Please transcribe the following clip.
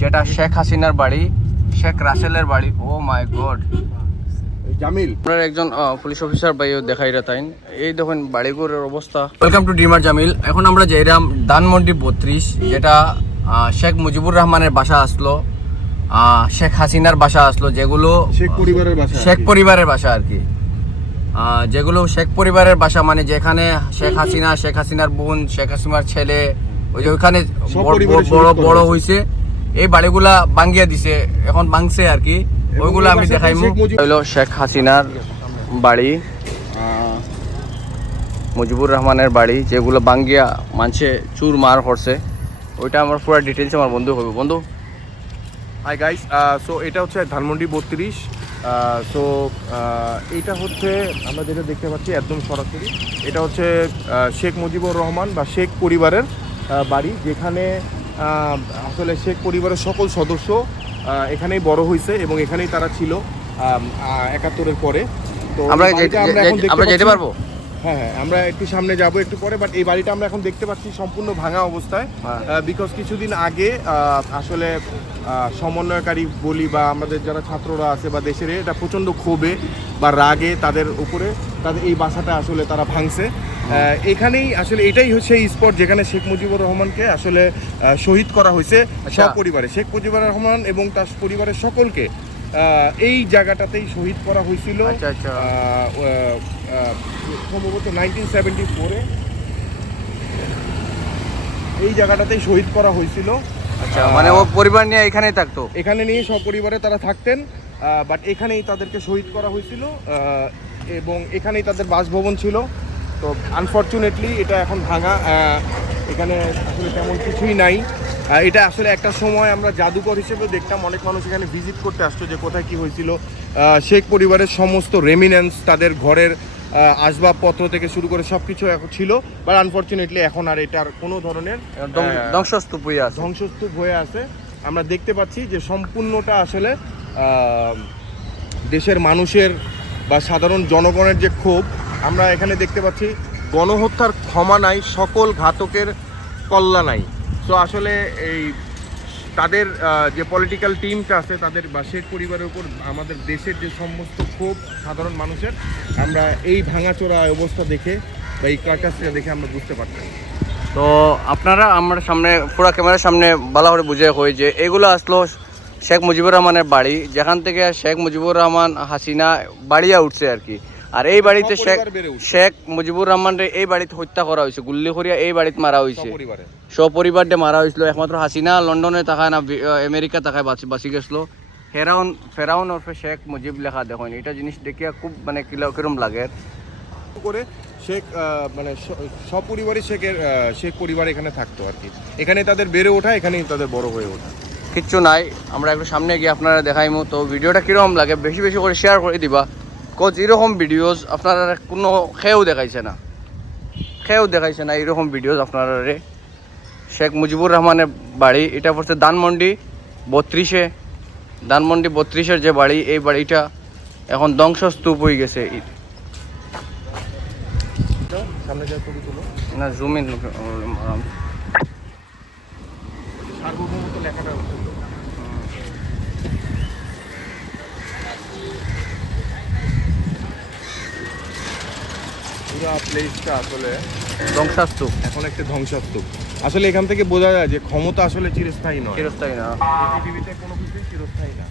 যেটা শেখ হাসিনার বাড়ি, শেখ রাসেলের বাড়ি। ও মাই গড, জামিল আপনার একজন পুলিশ অফিসার ভাইও দেখাই রাতাইন। এই দেখুন বাড়িঘরের অবস্থা। Welcome to dimmer Jamil. এখন আমরা যাইরাম ধানমন্ডি 32, যেটা শেখ মুজিবুর রহমানের বাসা আসলো, শেখ হাসিনার বাসা আসলো, যেগুলো শেখ পরিবারের বাসা আর কি। যেগুলো শেখ পরিবারের বাসা, মানে যেখানে শেখ হাসিনা, শেখ হাসিনার বোন, শেখ হাসিনার ছেলে ওইখানে বড় হয়েছে। এই বাড়িগুলা ভাঙ্গিয়া দিছে, এখন ভাঙছে আর কি। ওইগুলো আমি দেখাইমু। হইলো শেখ হাসিনার বাড়ি, মুজিবুর রহমানের বাড়ি, যেগুলো ভাঙ্গিয়া মানুষে চুর মার করছে। ওইটা আমার পুরো ডিটেলস আমার বন্ধু হবে। বন্ধু হাই গাইস, সো এটা হচ্ছে ধানমন্ডি 32। সো এইটা হচ্ছে আমরা যেটা দেখতে পাচ্ছি একদম সরাসরি, এটা হচ্ছে শেখ মুজিবুর রহমান বা শেখ পরিবারের বাড়ি, যেখানে আসলে শেখ পরিবারের সকল সদস্য এখানেই বড় হয়েছে এবং এখানেই তারা ছিল 71-এর পরে। তো আমরা যেতে পারবো? হ্যাঁ, আমরা একটু সামনে যাব একটু পরে, বাট এই বাড়িটা আমরা এখন দেখতে পাচ্ছি সম্পূর্ণ ভাঙা অবস্থায়। বিকজ কিছুদিন আগে আসলে সমন্বয়কারী বলি বা আমাদের যারা ছাত্ররা আছে বা দেশের, এটা প্রচণ্ড ক্ষোভে বা রাগে তাদের উপরে তাদের এই বাসাটা আসলে তারা ভাঙছে। এখানেই আসলে এটাই হচ্ছে এই স্পট যেখানে শেখ মুজিবুর রহমানকে আসলে শহীদ করা হয়েছে সপরিবারে। শেখ মুজিবুর রহমান এবং তার পরিবারের সকলকে এই জায়গাটাতেই শহীদ করা হয়েছিল। সম্ভবত 1974-এ এই জায়গাটাতেই শহীদ করা হয়েছিল। আচ্ছা, মানে ও পরিবার নিয়ে এখানেই থাকতো? এখানে নিয়ে সপরিবারে তারা থাকতেন, বাট এখানেই তাদেরকে শহীদ করা হয়েছিল এবং এখানেই তাদের বাসভবন ছিল। তো আনফর্চুনেটলি এটা এখন ভাঙা, এখানে আসলে তেমন কিছুই নাই। এটা আসলে একটা সময় আমরা জাদুঘর হিসেবে দেখতাম, অনেক মানুষ এখানে ভিজিট করতে আসতো যে কোথায় কি হয়েছিল। শেখ পরিবারের সমস্ত রেমিনেন্স, তাদের ঘরের আসবাবপত্র থেকে শুরু করে সব কিছু এখন ছিল, বাট আনফর্চুনেটলি এখন আর এটার কোনো ধরনের ধ্বংসস্তূপ হয়ে আছে। আমরা দেখতে পাচ্ছি যে সম্পূর্ণটা আসলে দেশের মানুষের বা সাধারণ জনগণের যে ক্ষোভ, আমরা এখানে দেখতে পাচ্ছি গণহত্যার ক্ষমা নাই, সকল ঘাতকের কল্লা নাই। তো আসলে এই তাদের যে পলিটিক্যাল টিমটা আছে তাদের বা শেখ পরিবারের উপর আমাদের দেশের যে সমস্ত ক্ষোভ সাধারণ মানুষের, আমরা এই ভাঙাচোরা অবস্থা দেখে বা এই কারকাসটা দেখে আমরা বুঝতে পারতাম। তো আপনারা আমার সামনে পুরো ক্যামেরার সামনে ভালো করে বুঝে হয় যে এগুলো আসলো শেখ মুজিবুর রহমানের বাড়ি, যেখান থেকে শেখ মুজিবুর রহমান হাসিনা বাড়িয়া উঠছে আর কি। আর এই বাড়িতে শেখ মুজিবুর রহমানের এই বাড়িতে হত্যা করা হয়েছে, গুল্লি করিয়া এই বাড়িতে মারা হয়েছে, সপরিবারে মারা হয়েছিল। একমাত্র হাসিনা লন্ডনে থাকায় না আমেরিকা থাকায় বাঁচি গেছিলো। ফেরাউন ওরফে শেখ মুজিব লেখা দেখুন, এটা জিনিস দেখিয়া খুব মানে কিরম লাগে করে। শেখ মানে সপরিবারই শেখ পরিবার এখানে থাকতো আর কি, এখানে তাদের বেড়ে ওঠা, এখানেই তাদের বড় হয়ে ওঠা। কিচ্ছু নাই, আমরা একটু সামনে গিয়ে আপনারা দেখাইমু। তো ভিডিওটা কীরকম লাগে বেশি বেশি করে শেয়ার করে দিবা, কজ এরকম ভিডিওস আপনারা কোনো খেয়েও দেখাইছে না এরকম ভিডিওস আপনারা। শেখ মুজিবুর রহমানের বাড়ি, এটা পড়ছে ধানমন্ডি 32-এ। ধানমন্ডি 32-এর যে বাড়ি, এই বাড়িটা এখন ধ্বংসস্তূপ হয়ে গেছে। না জুম ইন সার্বভৌমত্ব লেখাটা পুরো প্লেসটা আসলে ধ্বংসস্তূপ, এখন একটা ধ্বংসস্তূপ। আসলে এখান থেকে বোঝা যায় যে ক্ষমতা আসলে চিরস্থায়ী না। পৃথিবীতে কোনো কিছুই চিরস্থায়ী না।